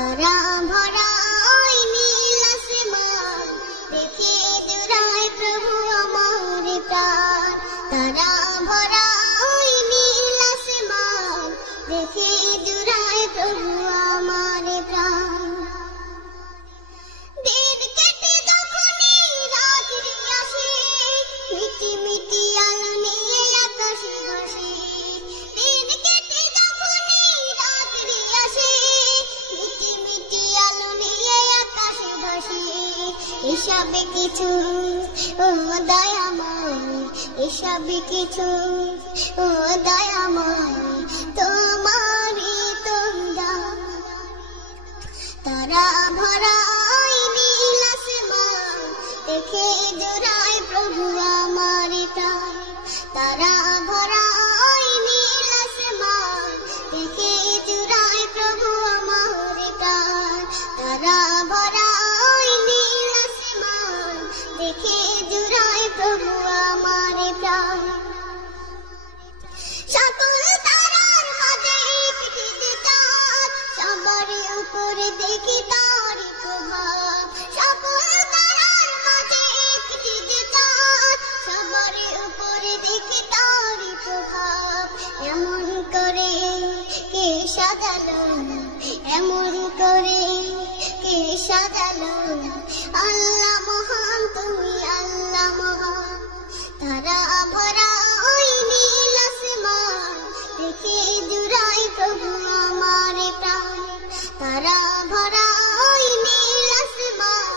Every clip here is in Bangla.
তারা ভরা ওই নীল আসমান দেখে জুড়ায় প্রভু আমার প্রাণ। তারা ভরা ওই নীল আসমান দেখে জুড়ায় প্রভু আমার প্রাণ। দিন কেটে যখনই রাত্রি আসে মিটি মিটি আলো নিয়ে আকাশে ভাসে। দিন কেটে যখনই রাত্রি আসে মিটি মিটি আলো নিয়ে আকাশে ভাসে। এসবে কিছু ও দয়াময়, এসবে কিছু ও দয়াময় তোমারই তো দান। তারা ভরা ওই নীল আসমান দেখে জুড়ায় প্রভু আমার প্রাণ। তারা ভরা ওই নীল আসমান দেখে জুড়ায় প্রভু আমার প্রাণ। তারা ভরা ওই নীল আসমান দেখে জুড়ায় প্রভু আমার প্রাণ। সকল তারার মাঝে একটি চাঁদ, সবার উপরে দেখি তারই প্রভাব। সকল তারার মাঝে একটি চাঁদ, সবার উপরে দেখি তারই প্রভাব। এমন করে কে সাজালো, এমন করে কে সাজালো, আল্লাহ মহান তুমি আল্লাহ মহান। তারা ভরা ওই নীল আসমান দেখে জুড়ায় প্রভু আমার প্রাণ। তারা ভরা ওই নীল আসমান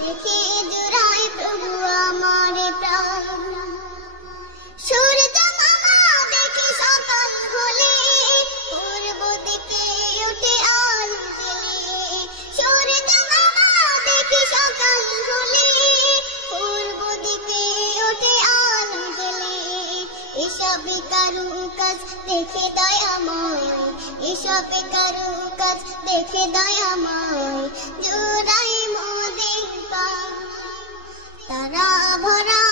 দেখে জুড়ায় প্রভু আমার প্রাণ। সূর্য মামা দেখে সকাল হলে পূর্ব দিকে উঠে আলো জ্বেলে। সূর্য মামা দেখে সকাল হলে পূর্ব দিকে উঠে আলো জ্বেলে। এসবে কারুকাজ দেখে দয়াময়, এসবে কারুকাজ দেখে দয়াময় জোড়ায় মোদের পা। তারা ভরা